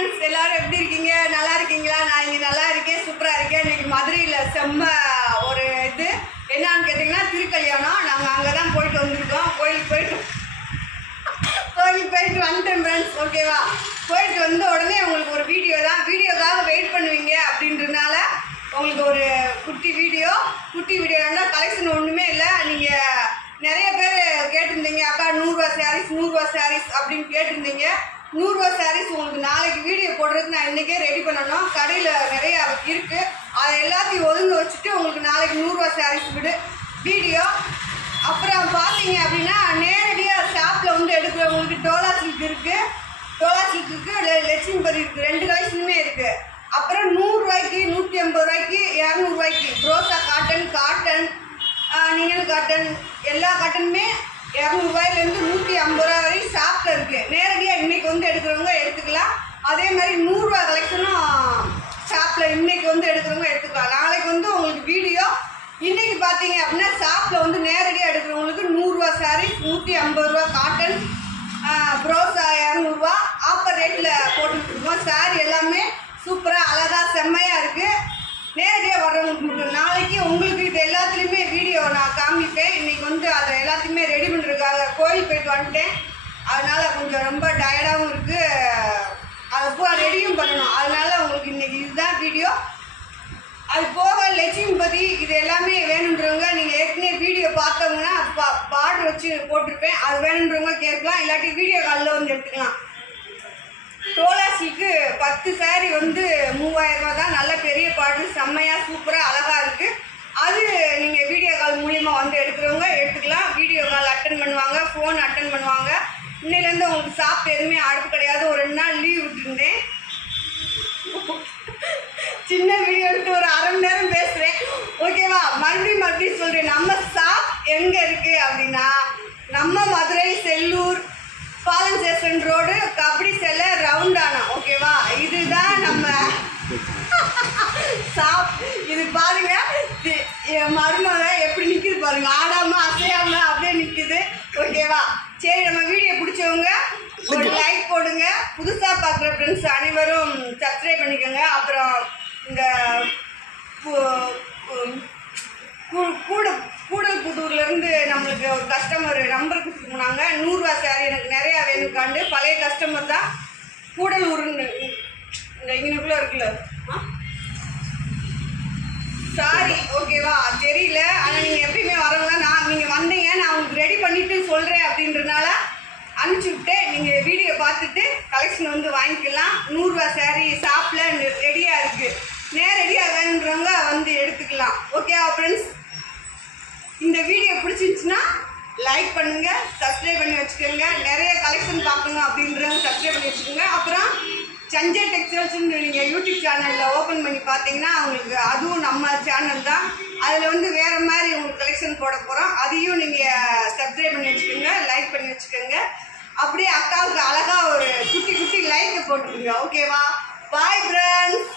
Friends, எல்லாரும் எப்படி இருக்கீங்க? நல்லா இருக்கீங்களா? நான் இங்கே நல்லா இருக்கேன், சூப்பராக இருக்கேன். இன்றைக்கி மதுரையில் செம்ம ஒரு இது என்னான்னு கேட்டிங்கன்னா திருக்கல்யாணம். நாங்கள் அங்கே தான் போயிட்டு வந்திருக்கோம். கோயிலுக்கு போயிட்டு வந்துட்டேன் ஃப்ரெண்ட்ஸ். ஓகேவா? போயிட்டு வந்த உடனே உங்களுக்கு ஒரு வீடியோக்காக வெயிட் பண்ணுவீங்க அப்படின்றதுனால உங்களுக்கு ஒரு குட்டி வீடியோனா கலெக்ஷன் ஒன்றுமே இல்லை. நீங்கள் நிறைய பேர் கேட்டிருந்தீங்க, அக்கா 100 சாரீஸ் அப்படின்னு கேட்டிருந்தீங்க. 100 சாரீஸ் உங்களுக்கு நாளைக்கு வீடியோ போடுறதுக்கு நான் இன்றைக்கே ரெடி பண்ணணும். கடையில் நிறைய இருக்குது, அதை எல்லாத்தையும் ஒதுங்க வச்சுட்டு உங்களுக்கு நாளைக்கு 100 சாரீஸ் வீடியோ. அப்புறம் பார்த்தீங்க அப்படின்னா நேரடியாக ஷாப்பில் வந்து எடுக்கிறவங்களுக்கு டோலா சில்க் இருக்குது, லட்சுமிபதி இருக்குது, 2 கலெக்ஷனுமே இருக்குது. அப்புறம் 100 ரூபாய்க்கு, 150 ரூபாய்க்கு, 200 ரூபாய்க்கு ப்ரோசா காட்டன் நீங்கள் காட்டன் எல்லா காட்டனுமே 200 ரூபாயிலேருந்து 150 ரூபா வரைக்கும் ஷாப்பில் இருக்குது. நேரடியாக இன்றைக்கி வந்து எடுக்கிறவங்க எடுத்துக்கலாம். அதே மாதிரி 100 ரூபா கலெக்ஷனும் ஷாப்பில் இன்றைக்கி வந்து எடுக்கிறவங்க எடுத்துக்கலாம். நாளைக்கு வந்து உங்களுக்கு வீடியோ. இன்றைக்கி பார்த்தீங்க அப்படின்னா ஷாப்பில் வந்து நேரடியாக எடுக்கிறவங்களுக்கு 100 ரூபா சாரீஸ், 150 ரூபா காட்டன், ப்ரோசா 200 ரூபா ஆஃபர் ரேட்டில் போட்டுருக்கோம். சாரீ எல்லாமே சூப்பராக அழகாக செம்மையாக இருக்குது. நேரடியாக வர்றவங்களுக்கு நாளைக்கு உங்களுக்கு இது எல்லாத்துலேயுமே வீடியோ நான் காமிப்பேன். இன்றைக்கி வந்து அதை எல்லாத்தையுமே ரெடி பண்ணுறதுக்காக கோயில் போயிட்டு வந்துட்டேன். அதனால் கொஞ்சம் ரொம்ப டயர்டாகவும் இருக்குது, அதை பூரா ரெடியும் பண்ணணும். அதனால் உங்களுக்கு இன்றைக்கி இதுதான் வீடியோ. அது போக லட்சுமிபதி இது எல்லாமே வேணுன்றவங்க நீங்கள் ஏற்கனவே வீடியோ பார்த்தவங்கன்னா பார்டர் வச்சு போட்டிருப்பேன், அது வேணுன்றவங்க கேட்கலாம். இல்லாட்டி வீடியோ காலில் வந்து எடுத்துக்கலாம். டோலா சில்க்கு 10 சாரீ வந்து 3000 ரூபா தான். நல்ல பெரிய பார்டர், செம்மையாக சூப்பராக அழகாக இருக்குது. அது நீங்கள் வீடியோ கால் மூலிமா வந்து எடுக்கிறவங்க எடுத்துக்கலாம். வீடியோ கால் அட்டன் பண்ணுவாங்க, ஃபோன் அட்டன் பண்ணுவாங்க. இன்னையிலேருந்து உங்களுக்கு சாப்பிட்டு எதுவுமே அடுப்பு கிடையாது. ஒரு 2 நாள் லீவ் விட்டுருந்தேன். சின்ன வீடியோ எடுத்து ஒரு அரை மணி நேரம் பேசுகிறேன். ஓகேவா? மறுபடியும் சொல்கிறேன். நம்ம ஷாப் எங்கே இருக்குது அப்படின்னா நம்ம மதுரை செல்லூர் பாலன் ஸ்டேஷன் ரோடு கபடி செல்ல ரவுண்டானா. ஓகேவா? இதுதான் நம்ம ஷாப். இது பாருங்க, என் மருமக எப்படி நிற்கிது பாருங்க, ஆடாமல் அசையாமல் அப்படியே நிற்கிது. ஓகேவா? சரி, நம்ம வீடியோ பிடிச்சவங்க ஒரு லைக் போடுங்க. புதுசாக பார்க்குற ஃப்ரெண்ட்ஸ் அனைவரும் சப்ஸ்கிரைப் பண்ணிக்கோங்க. அப்புறம் இந்த கூடல்புதூர்லேருந்து நம்மளுக்கு ஒரு கஸ்டமர் நம்பர் கொடுத்துருந்தாங்க. 100 ரூபா சாரி எனக்கு நிறையா வேணுக்காண்டு. பழைய கஸ்டமர் தான். கூடலூருன்னு இந்த இங்கனுக்குள்ளே இருக்குல்ல சாரி. ஓகேவா? தெரியல, ஆனால் நீங்கள் எப்பயுமே வரவங்க நீங்கள் வந்தீங்க, நான் உங்களுக்கு ரெடி பண்ணிவிட்டு சொல்கிறேன் அப்படின்றதுனால அனுப்பிச்சி விட்டேன். நீங்கள் வீடியோ பார்த்துட்டு கலெக்ஷன் வந்து வாங்கிக்கலாம். 100 ரூபா சாரி ஷாப்பில் ரெடியாக இருக்குது. நேரடியாக வேணுன்றவங்க வந்து எடுத்துக்கலாம். ஓகேவா ஃப்ரெண்ட்ஸ்? இந்த வீடியோ பிடிச்சிருந்துச்சுன்னா லைக் பண்ணுங்கள், சப்ஸ்கிரைப் பண்ணி வச்சுக்கோங்க. நிறைய கலெக்ஷன் பார்க்கணும் அப்படின்றவங்க சப்ஸ்கிரைப் பண்ணி வச்சுக்கோங்க. அப்புறம் சஞ்சய் டெக்ஸ்டைல்ஸ்ன்னு நீங்கள் யூடியூப் சேனலில் ஓப்பன் பண்ணி பார்த்தீங்கன்னா உங்களுக்கு அதுவும் நம்ம சேனல் தான். அதில் வந்து வேறு மாதிரி உங்களுக்கு கலெக்ஷன் போட போகிறோம். அதையும் நீங்கள் சப்ஸ்கிரைப் பண்ணி வச்சுக்கோங்க, லைக் பண்ணி வச்சுக்கோங்க. அப்படியே அக்காவுக்கு அழகாக ஒரு குட்டி லைக்கை போட்டுக்கோங்க. ஓகேவா? Bye friends.